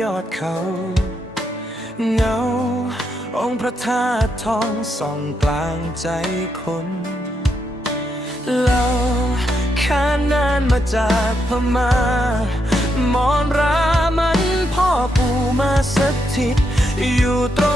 ยอดเขา เงา องค์พระธาตุทองส่องกลางใจคนเราข้ามนานมาจากพม่ามอนรามันพ่อปู่มาสถิตรง